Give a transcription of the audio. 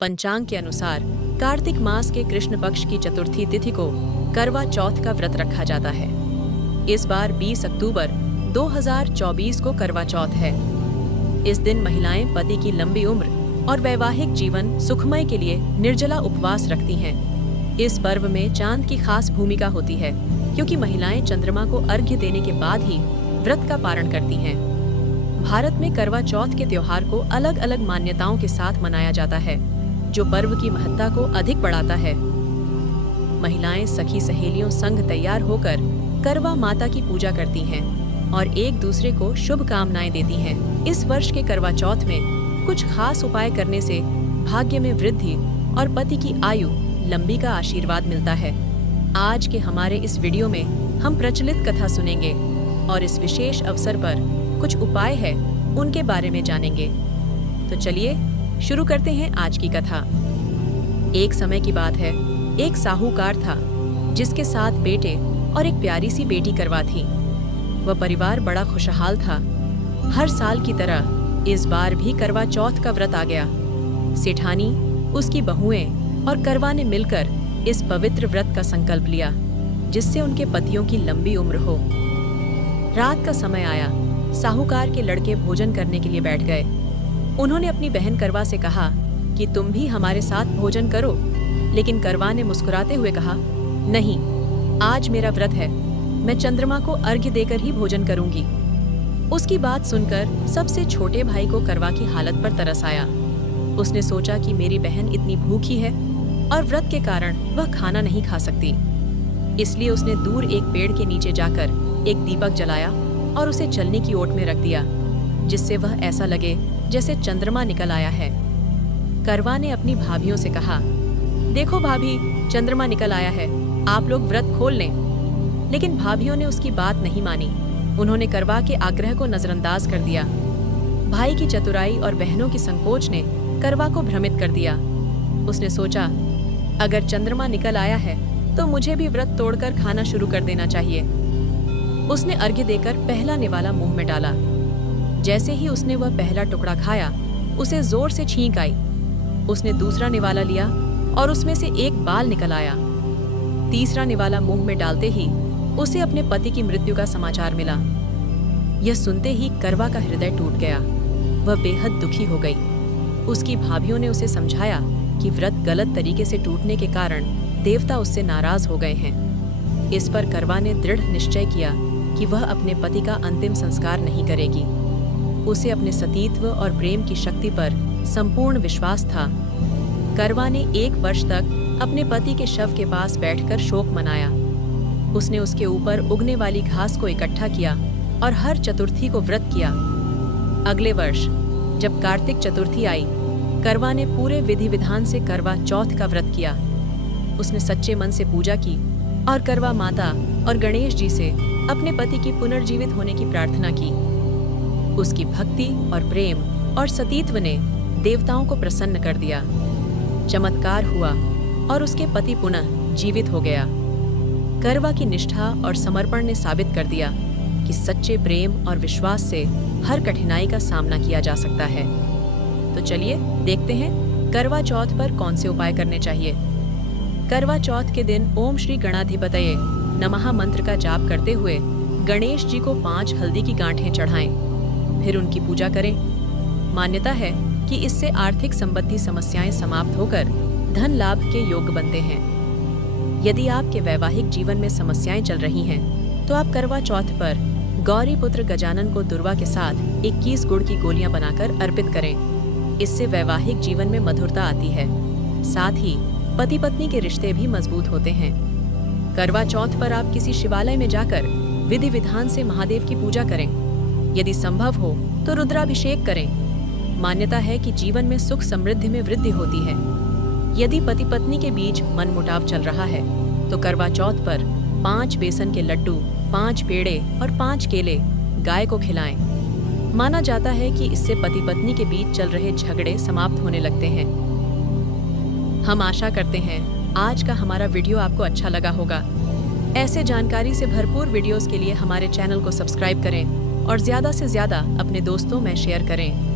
पंचांग के अनुसार कार्तिक मास के कृष्ण पक्ष की चतुर्थी तिथि को करवा चौथ का व्रत रखा जाता है। इस बार 20 अक्टूबर 2024 को करवा चौथ है। इस दिन महिलाएं पति की लंबी उम्र और वैवाहिक जीवन सुखमय के लिए निर्जला उपवास रखती हैं। इस पर्व में चांद की खास भूमिका होती है, क्योंकि महिलाएं चंद्रमा को अर्घ्य देने के बाद ही व्रत का पारण करती हैं। भारत में करवा चौथ के त्योहार को अलग अलग मान्यताओं के साथ मनाया जाता है, जो पर्व की महत्ता को अधिक बढ़ाता है। महिलाएं सखी सहेलियों संग तैयार होकर करवा माता की पूजा करती हैं और एक दूसरे को शुभकामनाएं देती हैं। इस वर्ष के करवा चौथ में कुछ खास उपाय करने से भाग्य में वृद्धि और पति की आयु लंबी का आशीर्वाद मिलता है। आज के हमारे इस वीडियो में हम प्रचलित कथा सुनेंगे और इस विशेष अवसर पर कुछ उपाय है उनके बारे में जानेंगे। तो चलिए शुरू करते हैं आज की कथा। एक समय की बात है, एक साहूकार था जिसके 7 बेटे और एक प्यारी सी बेटी करवा थी। वह परिवार बड़ा खुशहाल था। हर साल की तरह इस बार भी करवा चौथ का व्रत आ गया। सेठानी, उसकी बहुएं और करवा ने मिलकर इस पवित्र व्रत का संकल्प लिया, जिससे उनके पतियों की लंबी उम्र हो। रात का समय आया। साहूकार के लड़के भोजन करने के लिए बैठ गए। उन्होंने अपनी बहन करवा से कहा कि तुम भी हमारे साथ भोजन करो, लेकिन करवा ने मुस्कुराते हुए कहा, नहीं, आज मेरा व्रत है, मैं चंद्रमा को अर्घ्य देकर ही भोजन करूंगी। उसकी बात सुनकर सबसे छोटे भाई को करवा की हालत पर तरस आया। उसने सोचा कि मेरी बहन इतनी भूखी है और व्रत के कारण वह खाना नहीं खा सकती। इसलिए उसने दूर एक पेड़ के नीचे जाकर एक दीपक जलाया और उसे चलने की ओट में रख दिया, जिससे वह ऐसा लगे जैसे चंद्रमा निकल आया है। करवा ने अपनी भाभियों से कहा, देखो भाभी, चंद्रमा निकल आया है, आप लोग व्रत खोल लें। लेकिन भाभियों ने उसकी बात नहीं मानी। उन्होंने करवा के आग्रह को नजरअंदाज कर दिया। भाई की चतुराई और बहनों की संकोच ने करवा को भ्रमित कर दिया। उसने सोचा, अगर चंद्रमा निकल आया है तो मुझे भी व्रत तोड़कर खाना शुरू कर देना चाहिए। उसने अर्घ्य देकर पहला निवाला मुंह में डाला। जैसे ही उसने वह पहला टुकड़ा खाया, उसे जोर से छींक आई। उसने दूसरा निवाला लिया और उसमें से एक बाल निकल आया। तीसरा निवाला मुंह में डालते ही उसे अपने पति की मृत्यु का समाचार मिला। यह सुनते ही करवा का हृदय टूट गया। वह बेहद दुखी हो गई। उसकी भाभियों ने उसे समझाया कि व्रत गलत तरीके से टूटने के कारण देवता उससे नाराज हो गए हैं। इस पर करवा ने दृढ़ निश्चय किया कि वह अपने पति का अंतिम संस्कार नहीं करेगी। उसे अपने सतीत्व और प्रेम की शक्ति पर संपूर्ण विश्वास था। करवा ने 1 वर्ष तक अपने पति के शव के पास बैठकर शोक मनाया। उसने उसके ऊपर उगने वाली घास को इकट्ठा किया और हर चतुर्थी को व्रत किया। अगले वर्ष जब कार्तिक चतुर्थी आई, करवा ने पूरे विधि विधान से करवा चौथ का व्रत किया। उसने सच्चे मन से पूजा की और करवा माता और गणेश जी से अपने पति की पुनर्जीवित होने की प्रार्थना की। उसकी भक्ति और प्रेम और सतीत्व ने देवताओं को प्रसन्न कर दिया। चमत्कार हुआ और उसके पति पुनः जीवित हो गया। करवा की निष्ठा और समर्पण ने साबित कर दिया कि सच्चे प्रेम और विश्वास से हर कठिनाई का सामना किया जा सकता है। तो चलिए देखते हैं करवा चौथ पर कौन से उपाय करने चाहिए। करवा चौथ के दिन ओम श्री गणाधिपतये नमः मंत्र का जाप करते हुए गणेश जी को 5 हल्दी की गांठें चढ़ाएं, फिर उनकी पूजा करें। मान्यता है कि इससे आर्थिक संबंधी समस्याएं समाप्त होकर धन लाभ के योग्य बनते हैं। यदि आपके वैवाहिक जीवन में समस्याएं चल रही हैं, तो आप करवा चौथ पर गौरी पुत्र गजानन को दुर्वा के साथ 21 गुड़ की गोलियां बनाकर अर्पित करें। इससे वैवाहिक जीवन में मधुरता आती है। साथ ही पति पत्नी के रिश्ते भी मजबूत होते हैं। करवा चौथ पर आप किसी शिवालय में जाकर विधि विधान से महादेव की पूजा करें। यदि संभव हो तो रुद्राभिषेक करें। मान्यता है कि जीवन में सुख समृद्धि में वृद्धि होती है। यदि पति पत्नी के बीच मनमुटाव चल रहा है, तो करवा चौथ पर 5 बेसन के लड्डू, 5 पेड़े और 5 केले गाय को खिलाएं। माना जाता है कि इससे पति पत्नी के बीच चल रहे झगड़े समाप्त होने लगते हैं। हम आशा करते हैं आज का हमारा वीडियो आपको अच्छा लगा होगा। ऐसे जानकारी से भरपूर वीडियोस के लिए हमारे चैनल को सब्सक्राइब करें और ज़्यादा से ज़्यादा अपने दोस्तों में शेयर करें।